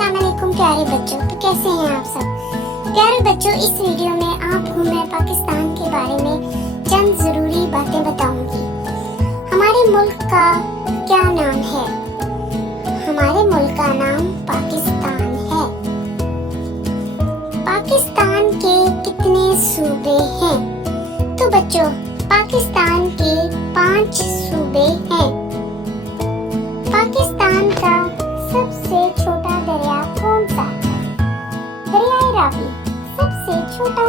अस्सलाम वालेकुम प्यारे बच्चों। तो कैसे हैं आप सब प्यारे बच्चों। इस वीडियो में आपको मैं पाकिस्तान के बारे में चंद जरूरी बातें बताऊंगी। हमारे मुल्क का क्या नाम है? हमारे मुल्क का नाम पाकिस्तान है। पाकिस्तान के कितने सूबे हैं? तो बच्चों, पाकिस्तान के 5 सूबे हैं। पाकिस्तान का सबसे छोटा दरिया कौन सा है? दरियाए रावी सबसे छोटा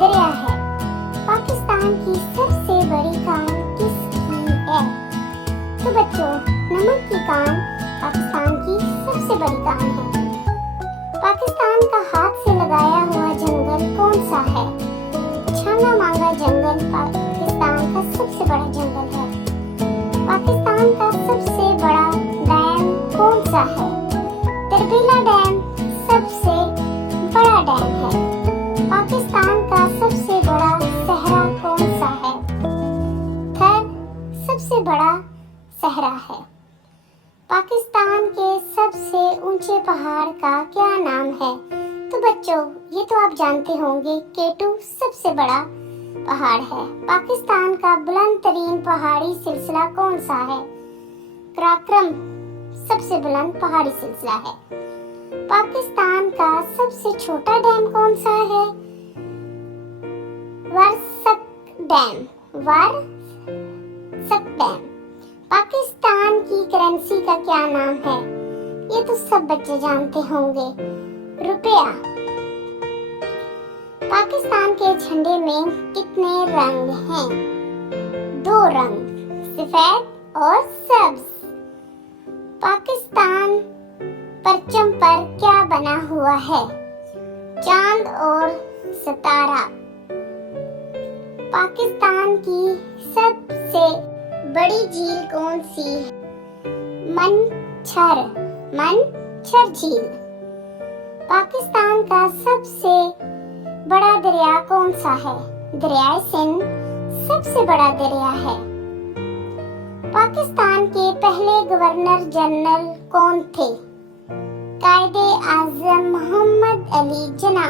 दरिया है। पाकिस्तान की सबसे बड़ी खान किसकी है? तो बच्चों, नमक की खान पाकिस्तान की सबसे बड़ी खान है। पाकिस्तान का हाथ से लगाया हुआ जंगल कौन सा है? छांगा मांगा जंगल पाकिस्तान का सबसे बड़ा जंगल है। पाकिस्तान का सबसे बड़ा डैम कौन सा है? तरबीला डैम सबसे बड़ा डैम है। पाकिस्तान का सबसे बड़ा सहरा कौन सा है? थर सबसे बड़ा सहरा है। पाकिस्तान के सबसे ऊंचे पहाड़ का क्या नाम है? तो बच्चों, ये तो आप जानते होंगे, केटू सबसे बड़ा पहाड़ है। पाकिस्तान का बुलंद तरीन पहाड़ी सिलसिला कौन सा है? कराक्रम सबसे बुलंद पहाड़ी सिलसिला है। पाकिस्तान का सबसे छोटा डैम कौन सा है? वर्सक डैम। वर्सक डैम। पाकिस्तान की करेंसी का क्या नाम है? ये तो सब बच्चे जानते होंगे, रुपया। पाकिस्तान के झंडे में कितने रंग हैं? 2 रंग, सफेद और सब्ज। पाकिस्तान परचम पर क्या बना हुआ है? चांद और सितारा। पाकिस्तान की सबसे बड़ी झील कौन सी है? मनछर झील। पाकिस्तान का सबसे बड़ा दरिया कौन सा है? दरियाए सिंध सबसे बड़ा दरिया है। पाकिस्तान के पहले गवर्नर जनरल कौन थे? कायदे आजम मोहम्मद अली जिन्ना।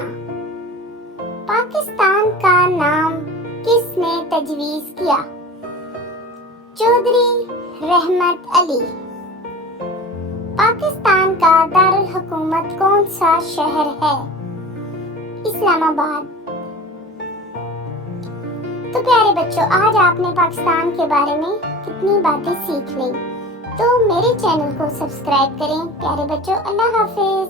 पाकिस्तान का नाम किसने तजवीज किया? चौधरी रहमत अली। पाकिस्तान का दारुल हुकूमत कौन सा शहर है? इस्लामाबाद। तो प्यारे बच्चों, आज आपने पाकिस्तान के बारे में कितनी बातें सीख ली। तो मेरे चैनल को सब्सक्राइब करें। प्यारे बच्चों, अल्लाह हाफिज।